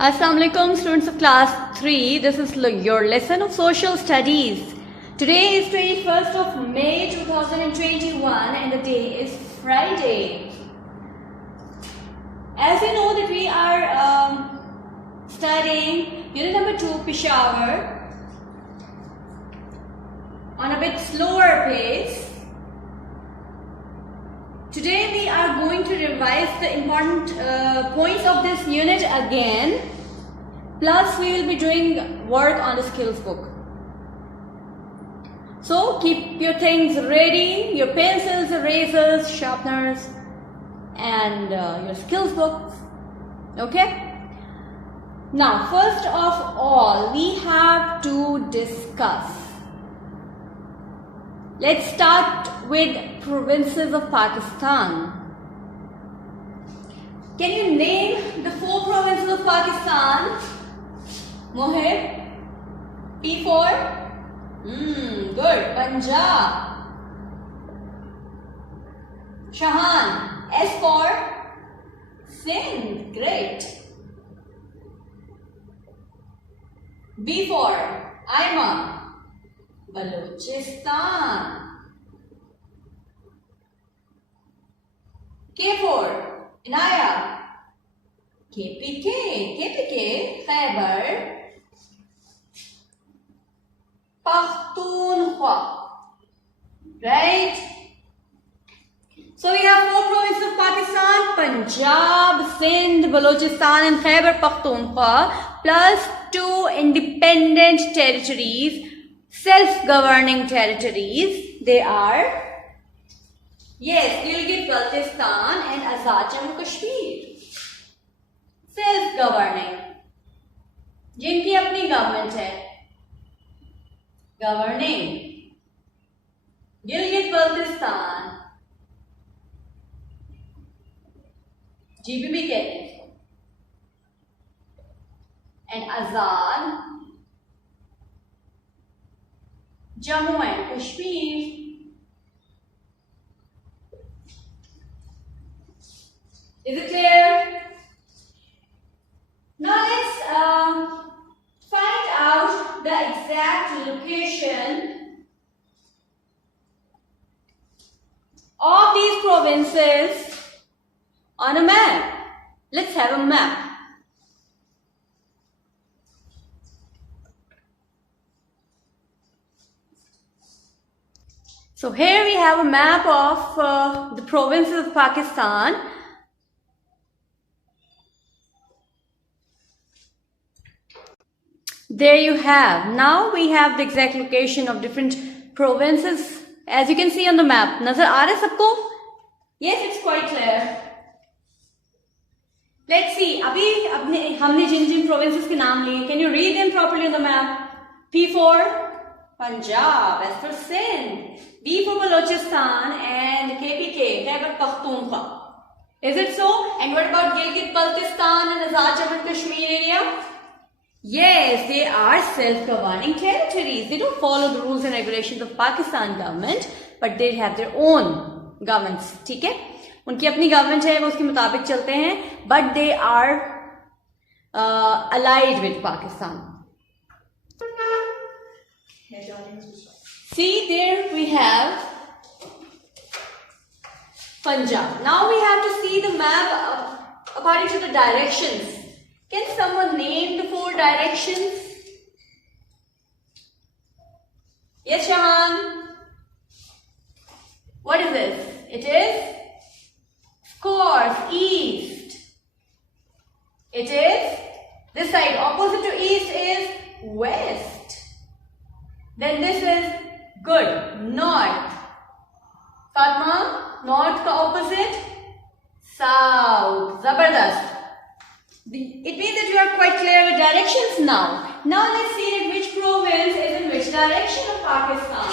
Assalamu alaikum, students of class 3. This is your lesson of social studies. Today is 21st of May 2021 and the day is Friday. As you know that we are studying unit number 2 Peshawar on a bit slower pace. Today we are going to revise the important points of this unit again. Plus we will be doing work on the skills book. So keep your things ready, your pencils, erasers, sharpeners and your skills books. Okay? Now first of all we have to discuss. Let's start with provinces of Pakistan. Can you name the 4 provinces of Pakistan? Mohib? P4? Good. Punjab. Shahan? S4? Sindh. Great. B4? Aima? Balochistan. K4, Inaya. KPK, Khyber Pakhtunkhwa. Right? So we have 4 provinces of Pakistan: Punjab, Sindh, Balochistan and Khyber Pakhtunkhwa, plus 2 independent territories, self-governing territories. They are, yes, Gilgit-Baltistan and Azad Jammu Kashmir. Self-governing, जिनकी अपनी government है. Governing, Gilgit-Baltistan, GBB कहते हैं इसको, and Azad Jammu and Kashmir. Is it clear? Now let's find out the exact location of these provinces on a map. Let's have a map. So here we have a map of the provinces of Pakistan. There you have. Now we have the exact location of different provinces. As you can see on the map. Nazar aa raha hai sabko? Yes, it's quite clear. Let's see. Abhi हमने जिन provinces के नाम लिए. Can you read them properly on the map? P4, Punjab. S for Sindh. B for Balochistan and KPK, Khyber Pakhtunkhwa. Is it so? And what about Gilgit-Baltistan and Azad Jammu and Kashmir area? Yes, they are self-governing territories. They don't follow the rules and regulations of Pakistan government, but they have their own governments. ठीक है? उनकी अपनी government है, वो उसके मुताबिक चलते हैं, but they are allied with Pakistan. See, there we have Punjab. Now we have to see the map according to the directions. Can someone name the 4 directions? Yes, Shahan. What is this? It is, of course, east. It is this side. Opposite to east is west. Then this is good, north. Fatma, north ka opposite, south. Zabardast. It means that you are quite clear with directions now. Now let's see that which province is in which direction of Pakistan.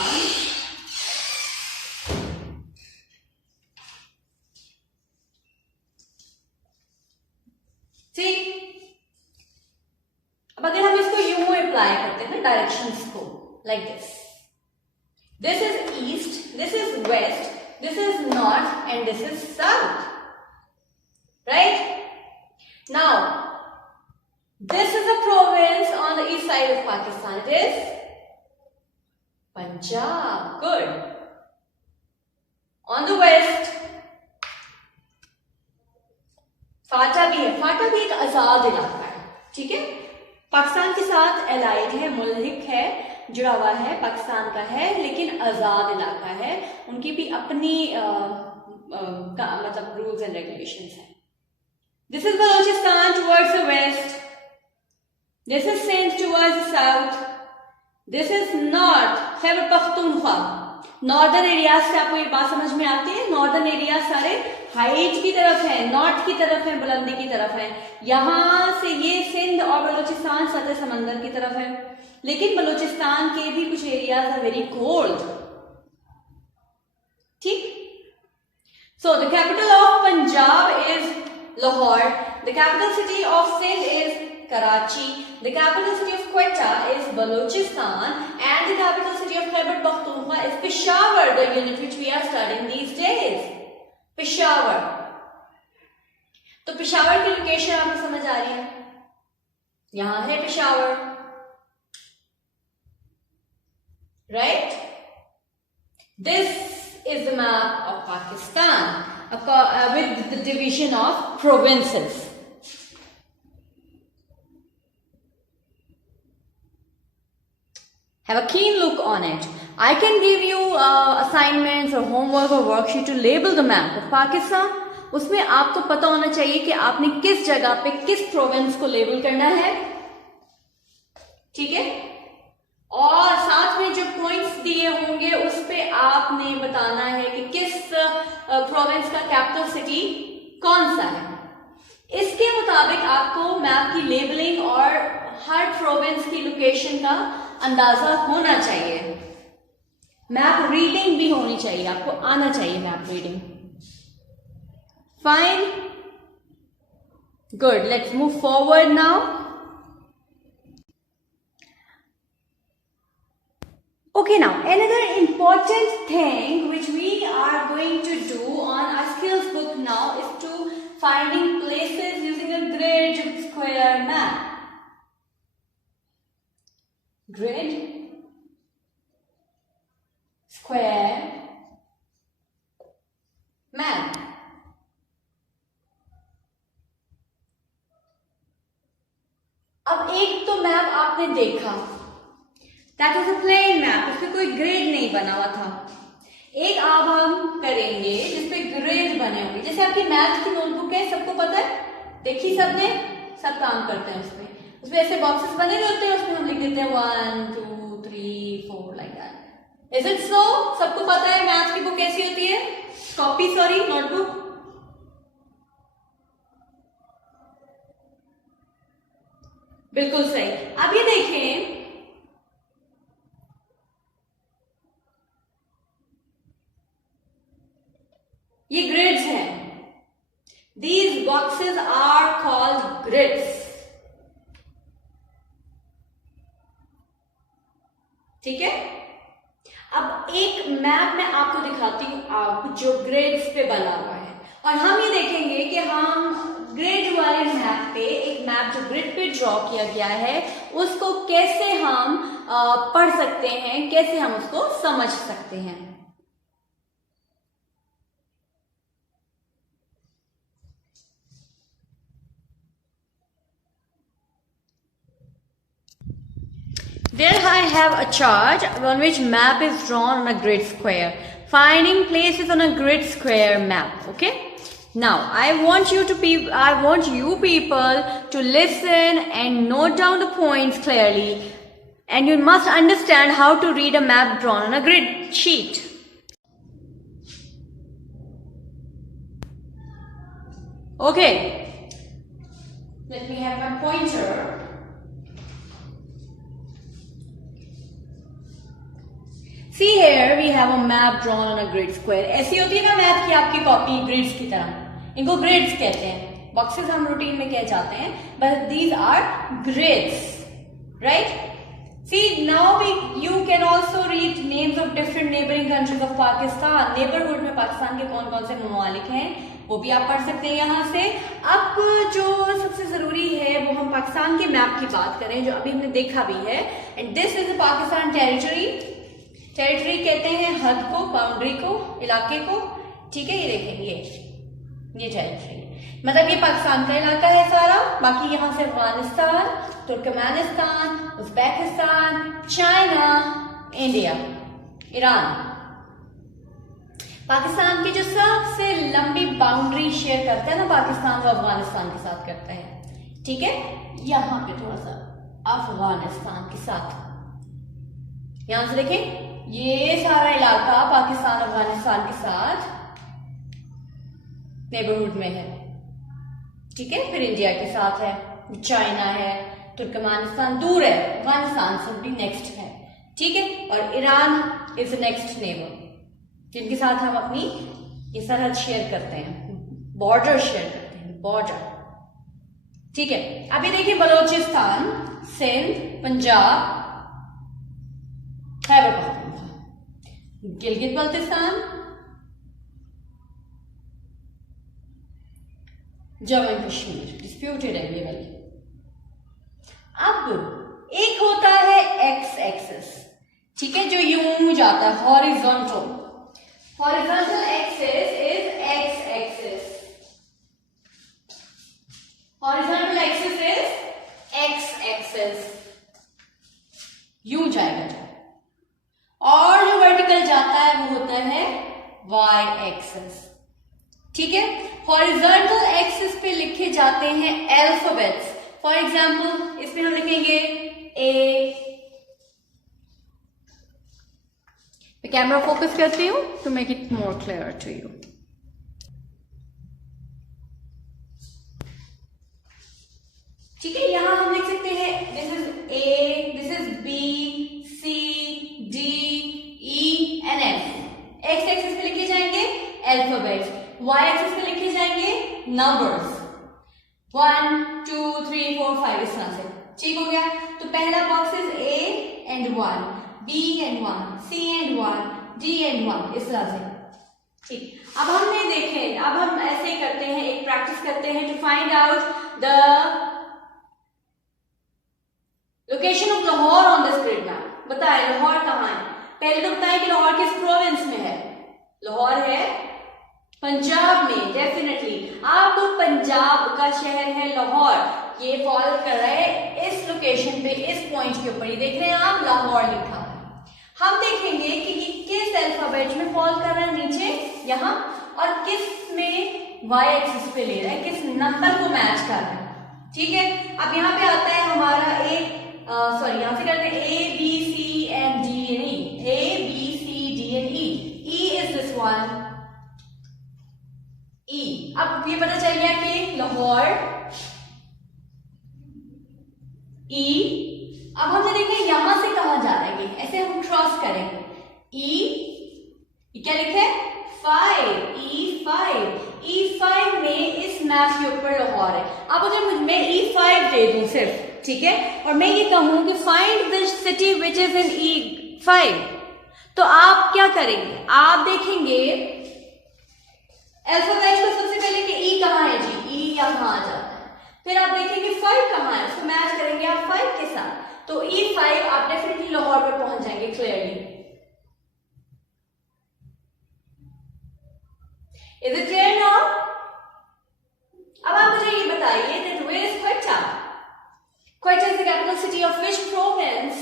See? अब अगर हम इसको यूं apply करते हैं ना directions को, like this. This is east, this is west, this is north and this is south. Right? Now, This is a province on the east side of Pakistan. It is Punjab. Good. On the west, फाटा भी है. फाटा भी एक आजाद इलाका है. ठीक है, पाकिस्तान के साथ एलाइड है, मुल्हिक है, जुड़ा हुआ है, पाकिस्तान का है, लेकिन आजाद इलाका है. उनकी भी अपनी मतलब रूल्स एंड रेगुलेशंस हैं. This is Balochistan towards the west. This is Sindh towards the south. This is north Khyber Pakhtunkhwa. Northern area से आपको ये बात समझ में आती है. नॉर्दर्न एरिया सारे हाइट की तरफ है, नॉर्थ की तरफ है, बुलंदी की तरफ है. यहां से ये सिंध और बलूचिस्तान सतह समंदर की तरफ है. लेकिन बलूचिस्तान के भी कुछ एरियाज आर वेरी कोल्ड. ठीक. So the capital of Punjab is Lahore. The capital city of Sindh is Karachi. The capital city of Quetta is Balochistan, and the capital city of Khyber Pakhtunkhwa is Peshawar, the unit which we are studying these days. Peshawar. तो पेशावर की location आपको समझ आ रही है. यहां है Peshawar, right? This is the map of Pakistan with the division of provinces. Have a keen look on it. I can give you assignments or homework or worksheet to label the map of Pakistan. उसमें आपको पता होना चाहिए कि आपने किस जगह पे किस प्रोविंस को लेबल करना है. ठीक है. और साथ में जो पॉइंट्स दिए होंगे उस पे आपने बताना है कि किस प्रोविंस का कैपिटल सिटी कौन सा है. इसके मुताबिक आपको मैप की लेबलिंग और हर प्रोविंस की लोकेशन का अंदाजा होना चाहिए. मैप रीडिंग भी होनी चाहिए, आपको आना चाहिए map reading. Fine. Good. Let's move forward now. Okay, now another important thing which we are going to do on our skills book now is to finding places using a grid square map. Grid square map. अब एक तो map आपने देखा, that was a plain map, उसमें कोई grid नहीं बना हुआ था. एक अब हम करेंगे जिसपे ग्रिड बने होंगे. जैसे आपकी मैथ की नोटबुक है, सबको पता है, देखी सबने, सब काम करते हैं उसमें. उसमें ऐसे बॉक्सेस बने हुए होते हैं, उसमें हम लिख देते हैं 1 2 3 4 like that. Is it so? सबको पता है मैथ की बुक कैसी होती है, कॉपी सॉरी नोटबुक. बिल्कुल सही. अब ये देखें, ये ग्रिड्स हैं. These boxes are called grids. ठीक है. अब एक मैप मैं आपको दिखाती हूं, आप जो ग्रिड्स पे बना हुआ है, और हम ये देखेंगे कि हम ग्रिड वाले मैप पे, एक मैप जो ग्रिड पे ड्रॉ किया गया है, उसको कैसे हम पढ़ सकते हैं, कैसे हम उसको समझ सकते हैं. There I have a chart on which map is drawn on a grid square. Finding places on a grid square map. Okay. Now I want you people to listen and note down the points clearly, and you must understand how to read a map drawn on a grid sheet. Okay. Let me have my pointer. See here we have a map drawn on a grid square. ऐसी होती है ना math की आपकी copy grids की तरह. इनको grids कहते हैं. बॉक्सेस हम रूटीन में कह जाते हैं, but these are grids, right? See, now you can also read names of different neighboring countries of Pakistan. Neighborhood में पाकिस्तान के कौन कौन से ममालिक हैं वो भी आप पढ़ सकते हैं यहाँ से। अब जो सबसे जरूरी है वो हम पाकिस्तान के मैप की बात करें जो अभी हमने देखा भी है। And this is Pakistan territory. Territory कहते हैं हद को, बाउंड्री को, इलाके को। ठीक है, ये देखें, ये टेरिटरी मतलब ये पाकिस्तान का इलाका है सारा। बाकी यहाँ से Afghanistan, Turkmenistan, Uzbekistan, China, India, Iran. Pakistan की जो सबसे लंबी बाउंड्री शेयर करता है ना पाकिस्तान, वो अफगानिस्तान के साथ करता है। ठीक है, यहां पे थोड़ा सा अफगानिस्तान के साथ, यहां से देखें ये सारा इलाका पाकिस्तान अफगानिस्तान के साथ नेबरहुड में है। ठीक है, फिर इंडिया के साथ है, चाइना है, तुर्कमेनिस्तान दूर है, अफगानिस्तान से भी नेक्स्ट है। ठीक है, और ईरान इज नेक्स्ट नेबर जिनके साथ हम अपनी ये सरहद शेयर करते हैं, बॉर्डर शेयर करते हैं, बॉर्डर। ठीक है, अभी देखिए बलोचिस्तान, सिंध, पंजाब, खैबर पख्तूनख्वा, गिलगित बल्तिस्तान, जम्मू एंड कश्मीर डिस्प्यूटेड है ये वाली। अब एक होता है एक्स एक्सिस, ठीक है, जो यूं जाता है horizontal. Horizontal axis is x axis. Horizontal axis is x axis. यूं जाएगा। और जो वर्टिकल जाता है वो होता है y axis। ठीक है, हॉरिजॉन्टल एक्सिस पे लिखे जाते हैं अल्फाबेट्स। फॉर एग्जाम्पल इसमें हम लिखेंगे A। मैं कैमरा फोकस करती हूँ to make it more clear to you. ठीक है, यहां हम लिख सकते हैं this is A, this is B, C, D, E and F. X axis पे लिखे जाएंगे अल्फाबेट्स, वाई एक्सिस पे लिखे जाएंगे नंबर्स 1 2 3 4 5 इस तरह से। ठीक हो गया, तो पहला box is A and 1, B and 1, C and 1, D and 1 इस तरह से। ठीक, अब हमने देखे, अब हम ऐसे ही करते हैं, एक प्रैक्टिस करते हैं to find out the location of Lahore on this grid map. बताए लाहौर कहाँ है? पहले तो बताएं कि लाहौर किस प्रोविंस में है। लाहौर है पंजाब में, डेफिनेटली। अब पंजाब का शहर है लाहौर, ये फॉल कर रहा है इस लोकेशन पे, इस पॉइंट के ऊपर। ये देख रहे हैं आप, लाहौर लिखा है। हम देखेंगे कि ये किस अल्फाबेट में फॉल कर रहा है नीचे यहां, और किस में वाई एक्सिस पे ले रहा है, किस नंबर को मैच कर रहा है। ठीक है, अब यहाँ पे आता है हमारा यहां से करते हैं A B C and D and E, A B C D and E, E is this one, E। अब ये पता चल गया कि लाहौर E। अब हमने देखा यहां से कहां जा रहा है, ये ऐसे हम क्रॉस करेंगे। क्या लिखा है 5, E5 में इस मैप के ऊपर लाहौर है। अब अगर मैं E5 दे दूं सिर्फ, ठीक है, और मैं ये कहूं कि find the city which is in E5, तो आप क्या करेंगे? आप देखेंगे अल्फाबेट को सबसे पहले कि E कहां है जी, E यहां आ जाता है। फिर आप देखेंगे 5 कहां है, उसको मैच करेंगे आप 5 के साथ, तो E5 आप डेफिनेटली लाहौर पर पहुंच जाएंगे clearly. Is it clear now? अब आप मुझे ये बताइए that where is Quetta? Quetta is the capital city of which province?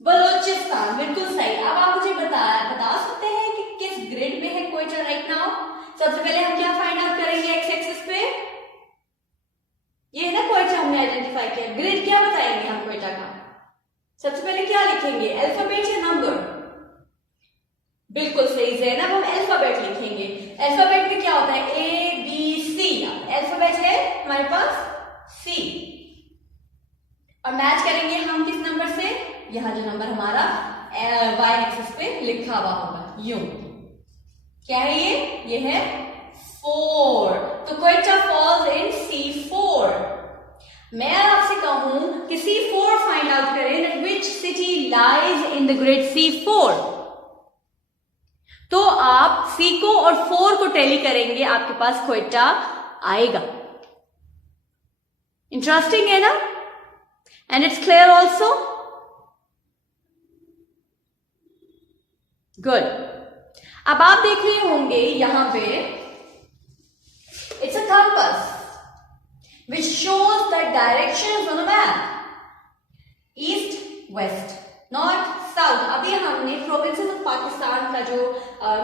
Balochistan, बिल्कुल सही। अब आप मुझे बता सकते हैं कि किस ग्रिड में है क्वेटा राइट नाउ? सबसे पहले हम क्या फाइंड आउट करेंगे एक्स एक्सिस पे? ये है ना क्वेटा हमने आइडेंटिफाई किया। ग्रिड क्या बताएंगे हम क्वेटा का? सबसे पहले क्या लिखेंगे, अल्फाबेट या नंबर? बिल्कुल सही जैनब, हम अल्फाबेट लिखेंगे। अल्फाबेट में क्या होता है A B C, अल्फाबेट है हमारे पास C, और मैच करेंगे हम किस नंबर से? यहाँ जो नंबर हमारा y एक्सिस पे लिखा हुआ होगा यूं। क्या है ये है 4, तो क्वेटा फॉल्स इन C4। मैं आपसे कहूं कि C4 फाइंड आउट आउट करें that which city lies in the grid C4, तो आप C को और 4 को टैली करेंगे, आपके पास क्वेटा आएगा. इंटरेस्टिंग है ना? And it's clear also. Good. अब आप देख रहे होंगे यहां पे it's a compass which shows the directions on the map. East, west, north, south. अभी हमने प्रोविंसेस ऑफ पाकिस्तान का जो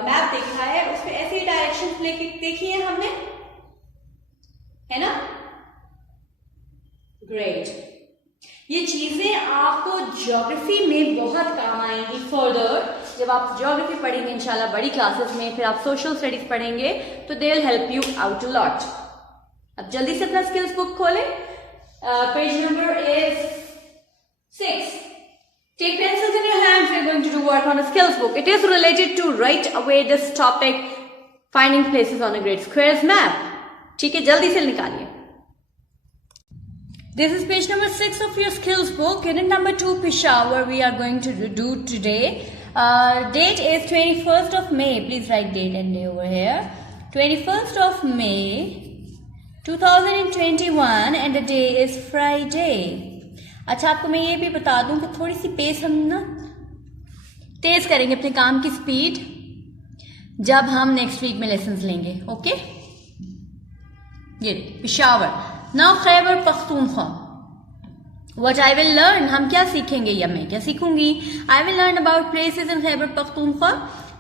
मैप देखा है उसमें ऐसे डायरेक्शंस लेके देखी है हमने, है ना? ग्रेट. ये चीजें आपको ज्योग्राफी में बहुत काम आएंगी फर्दर. जब आप ज्योग्राफी पढ़ेंगे इंशाल्लाह बड़ी क्लासेस में, फिर आप सोशल स्टडीज पढ़ेंगे तो they will help you out a lot. अब जल्दी से अपना स्किल्स बुक खोलें. Page number is 6. Take pencils in your hands. We are going to do work on a skills book. It is related to right away this topic, finding places on a grid squares map. ठीक है, जल्दी से निकालिए. This is page number 6 of your skills book. Unit number 2, Peshawar, we are going to do today. Date is 21st of May. Please write date and day over here. 21st of May 2021 and the day is Friday. अच्छा, आपको मैं ये भी बता दूं कि थोड़ी सी pace हम ना तेज करेंगे अपने काम की स्पीड जब हम नेक्स्ट वीक में लेसन्स लेंगे. ओके. ये Peshawar. Now Khyber Pakhtunkhwa. What I will learn, हम क्या सीखेंगे या मैं क्या सीखूंगी? I will learn about places in Khyber Pakhtunkhwa.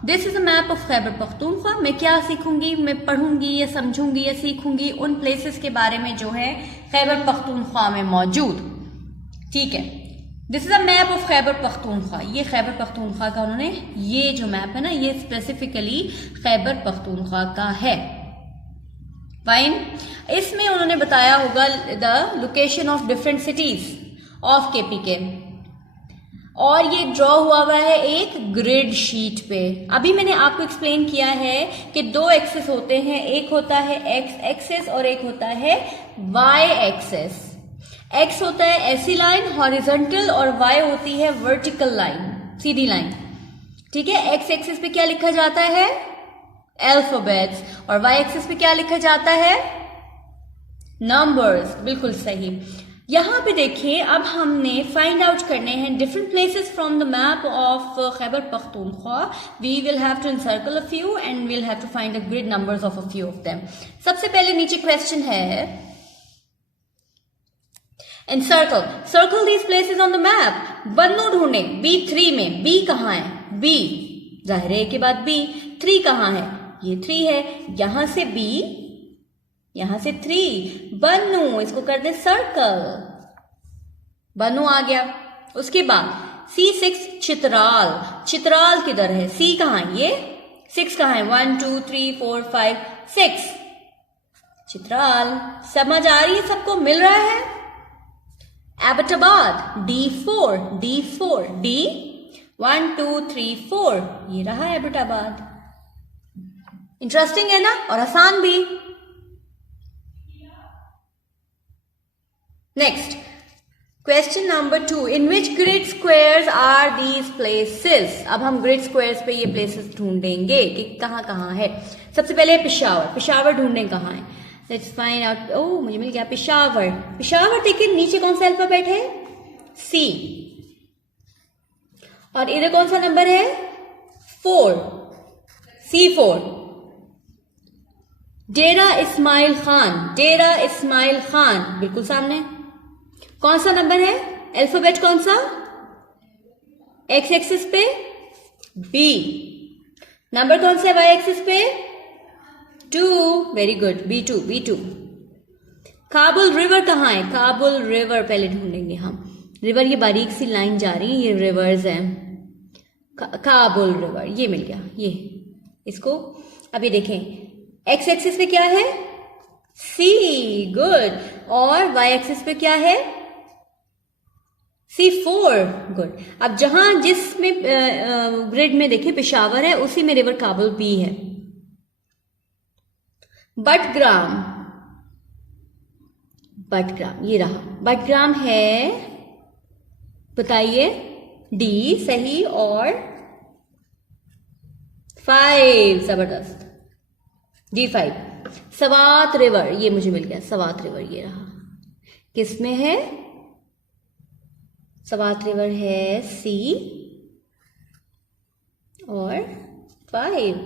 This is a map of Khyber Pakhtunkhwa. मैं क्या सीखूंगी, मैं पढ़ूंगी या समझूंगी या सीखूंगी उन प्लेसेस के बारे में जो है खैबर पख्तूनख्वा में मौजूद. ठीक है. This is a map of Khyber Pakhtunkhwa. ये खैबर पख्तूनख्वा का उन्होंने ये जो मैप है ना, ये स्पेसिफिकली खैबर पख्तूनख्वा का है. फाइन. इसमें उन्होंने बताया होगा the location of different cities of KPK, और ये ड्रॉ हुआ है एक ग्रिड शीट पे. अभी मैंने आपको एक्सप्लेन किया है कि 2 एक्सेस होते हैं, एक होता है एक्स एक्सेस और एक होता है वाई एक्सेस. एक्स होता है ऐसी लाइन हॉरिजॉन्टल और वाई होती है वर्टिकल लाइन, सीधी लाइन. ठीक है. एक्स एक्सेस पे क्या लिखा जाता है? अल्फाबेट्स. और वाई एक्सेस पे क्या लिखा जाता है? नंबर्स. बिल्कुल सही. यहां पे देखिए, अब हमने फाइंड आउट करने हैं different places from the map of Khyber Pakhtunkhwa. We will have to encircle a few and will have to find the grid numbers of a few of them. सबसे पहले नीचे क्वेश्चन है, encircle, circle these places on the map. Bannu ढूंढे. B3 में B कहाँ है? B जाहिर है के बाद B. 3 कहाँ है? ये 3 है. यहां से B, यहां से 3. बन्नू, इसको कर दे सर्कल. बन्नू आ गया. उसके बाद C6 चित्राल. चित्राल किधर है? C कहाँ है? ये 6 कहाँ है? 1 2 3 4 5 6. चित्राल. समझ आ रही है सबको? मिल रहा है? एबटाबाद. D4 D4 D 1 2 3 4. ये रहा एबटाबाद. इंटरेस्टिंग है ना, और आसान भी. Next question number 2. In which grid squares are these places. अब हम ग्रिड स्क्वायर्स पे ये प्लेसेस ढूंढेंगे कि कहाँ कहाँ है. सबसे पहले पेशावर. पेशावर ढूंढने कहाँ है? Let's find out. ओह, मुझे मिल गया पेशावर. पेशावर देखिए, नीचे कौन सा अल्फाबेट है? C. और इधर कौन सा नंबर है? 4. C4. डेरा इस्माइल खान. डेरा इस्माइल खान बिल्कुल सामने. कौन सा नंबर है? अल्फाबेट कौन सा? एक्स एक्सिस पे B. नंबर कौन सा है वाई एक्सिस पे? 2. Very good. B2 B2. Kabul river कहाँ है? काबुल रिवर पहले ढूंढेंगे हम. रिवर, ये बारीक सी लाइन जा रही है, ये रिवर्स है. काबुल रिवर, ये मिल गया. ये इसको अभी देखें, एक्स एक्सिस पे क्या है? C. गुड. और वाई एक्सिस पे क्या है? C4. गुड. अब जहां जिसमें ग्रिड में देखें पेशावर है, उसी में रिवर काबुल B है. बटग्राम. बटग्राम ये रहा. बटग्राम है बताइए। डी सही और 5, जबरदस्त। D5 सवात रिवर, ये मुझे मिल गया, सवात रिवर ये रहा। किसमें है? सवात रिवर है C और 5।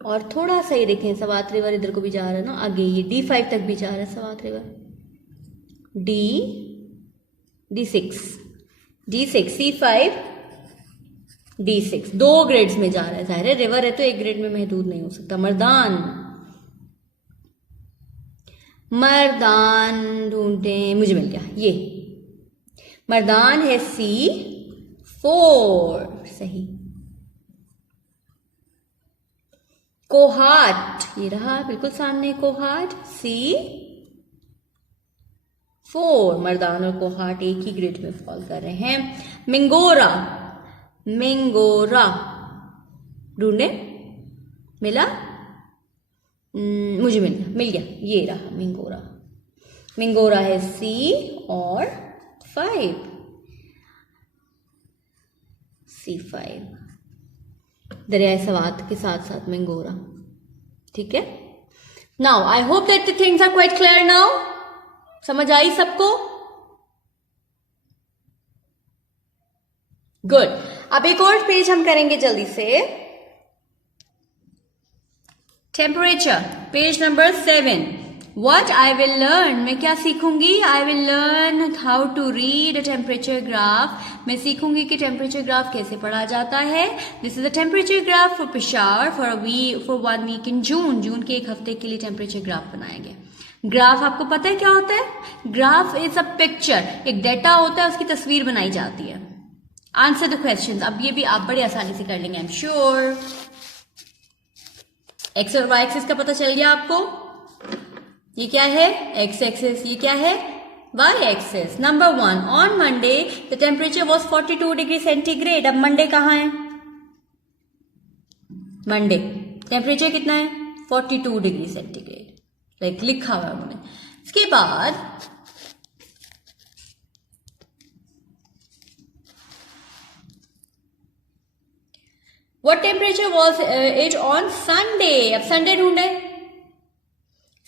और थोड़ा सा ही देखें, सवात रिवर इधर को भी जा रहा है ना आगे, ये D5 तक भी जा रहा है Swat river. D6 C5 D6 2 grades में जा रहा है। जाहिर है रिवर है तो एक ग्रेड में महदूद नहीं हो सकता। मर्दान, मर्दान ढूंढते, मुझे मिल गया ये मर्दान है C4 सही। कोहाट ये रहा बिल्कुल सामने, कोहाट C4। मर्दान और कोहाट एक ही ग्रेड में फॉल कर रहे हैं। मिंगोरा, मिंगोरा ढूंढे, मिला? मुझे मिल गया ये रहा मिंगोरा। मिंगोरा है C और 5 C5। दरियाए सवात के साथ साथ मिंगोरा। ठीक है, now I hope that the things are quite clear now. समझ आई सबको? गुड। अब एक और पेज हम करेंगे जल्दी से। Temperature, page number 7। What I will learn, मैं क्या सीखूंगी? I will learn how to read a temperature graph. मैं सीखूंगी कि टेम्परेचर ग्राफ कैसे पढ़ा जाता है। This is a temperature graph for Peshawar for 1 week in June. जून के एक हफ्ते के लिए टेम्परेचर ग्राफ बनाएंगे। ग्राफ आपको पता है क्या होता है? ग्राफ इज अ पिक्चर, एक डेटा होता है, उसकी तस्वीर बनाई जाती है। Answer the question. अब ये भी आप बड़ी आसानी से कर लेंगे, आई एम श्योर। एक्स और वाई एक्सिस का पता चल गया आपको? ये क्या है? X axis. ये क्या है? Y axis. Number 1, on Monday the temperature was 42 degree centigrade. अब मंडे कहाँ है? मंडे टेम्परेचर कितना है? 42 डिग्री सेंटीग्रेड, लाइक लिखा हुआ है उन्होंने। इसके बाद what temperature was it on Sunday. अब संडे ढूंढे।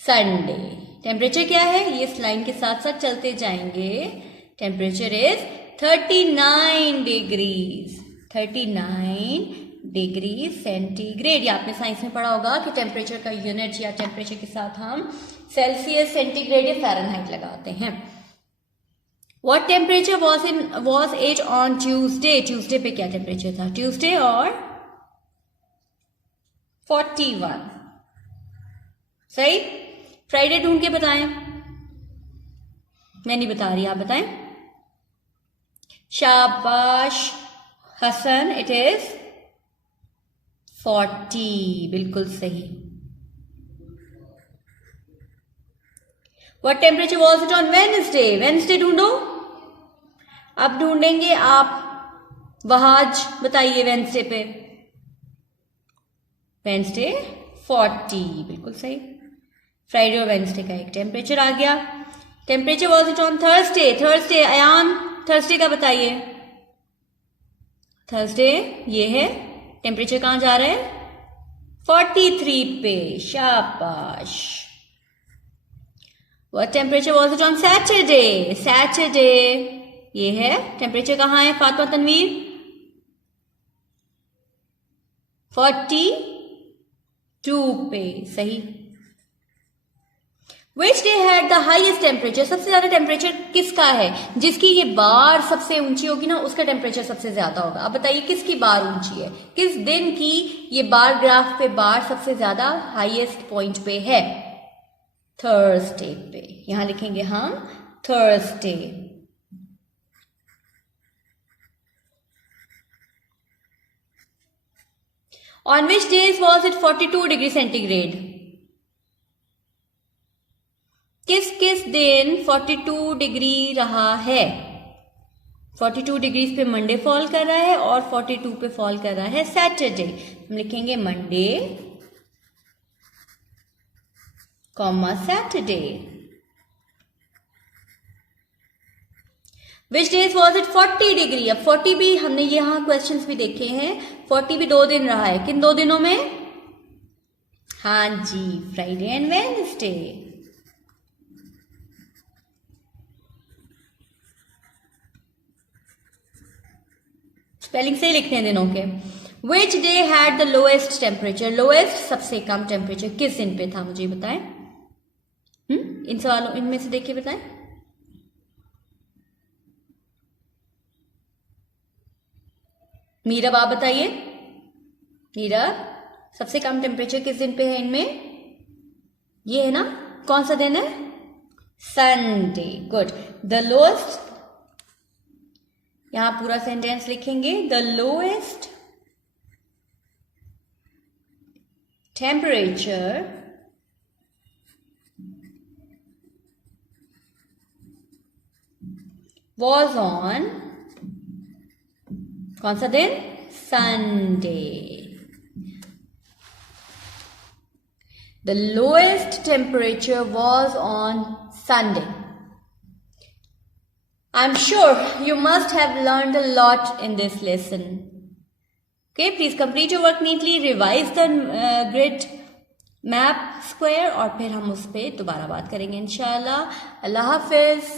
संडे टेम्परेचर क्या है? ये इस लाइन के साथ साथ चलते जाएंगे। Temperature is 39 degrees, 39 degree centigrade. ये आपने साइंस में पढ़ा होगा कि टेम्परेचर का यूनिट या टेम्परेचर के साथ हम सेल्सियस, सेंटीग्रेड या फ़ारेनहाइट लगाते हैं। What temperature was it on Tuesday. Tuesday पे क्या टेम्परेचर था? ट्यूसडे और 41 सही। फ्राइडे ढूंढ के बताएं। मैं नहीं बता रही, आप बताएं। शाबाश हसन, इट इज 40, बिल्कुल सही। What temperature was it on Wednesday. Wednesday ढूंढो। अब ढूंढेंगे आप। वहाज बताइए वेडनेसडे पे। वेडनेसडे 40, बिल्कुल सही। फ्राइडे और वेडनेसडे का एक टेम्परेचर आ गया। Temperature was it on Thursday. Thursday Ayaan, Thursday का बताइए। थर्सडे ये है। टेम्परेचर कहां जा रहा है? 43 पे, शाबाश। What temperature was it on Saturday. Saturday ये है। टेम्परेचर कहां है फातिमा तनवीर? 42 पे, सही। Which day had the highest temperature? सबसे ज्यादा टेम्परेचर किसका है? जिसकी ये बार सबसे ऊंची होगी ना, उसका टेम्परेचर सबसे ज्यादा होगा। अब बताइए किसकी बार ऊंची है? किस दिन की ये बार ग्राफ पे बार सबसे ज्यादा हाईएस्ट पॉइंट पे है? थर्सडे पे। यहां लिखेंगे हम Thursday. On which days was it 42 degree centigrade? किस किस दिन 42 डिग्री रहा है? 42 डिग्री पे मंडे फॉल कर रहा है और 42 पे फॉल कर रहा है सैटरडे। हम लिखेंगे Monday comma Saturday. Which days was it 40 degree. अब 40 भी हमने यहाँ क्वेश्चंस भी देखे हैं, 40 भी 2 दिन रहा है, किन 2 दिनों में? हाँ जी, फ्राइडे एंड वेडनेसडे। स्पेलिंग से लिखने हैं दिनों के। Which day had the lowest temperature, lowest सबसे कम टेम्परेचर किस दिन पे था, मुझे बताएं। इन सवालों इनमें से देखिए बताएं। मीरब आप बताइए, मीरब सबसे कम टेम्परेचर किस दिन पे है इनमें? ये है ना, कौन सा दिन है? संडे। गुड। द लोएस्ट, यहां पूरा सेंटेंस लिखेंगे, the lowest temperature was on, कौन सा दिन? Sunday. The lowest temperature was on Sunday. I'm sure you must have learned a lot in this lesson. Okay, please complete your work neatly, revise the grid map square और फिर हम उस पर दोबारा बात करेंगे इंशाल्लाह। अल्लाह हाफिज।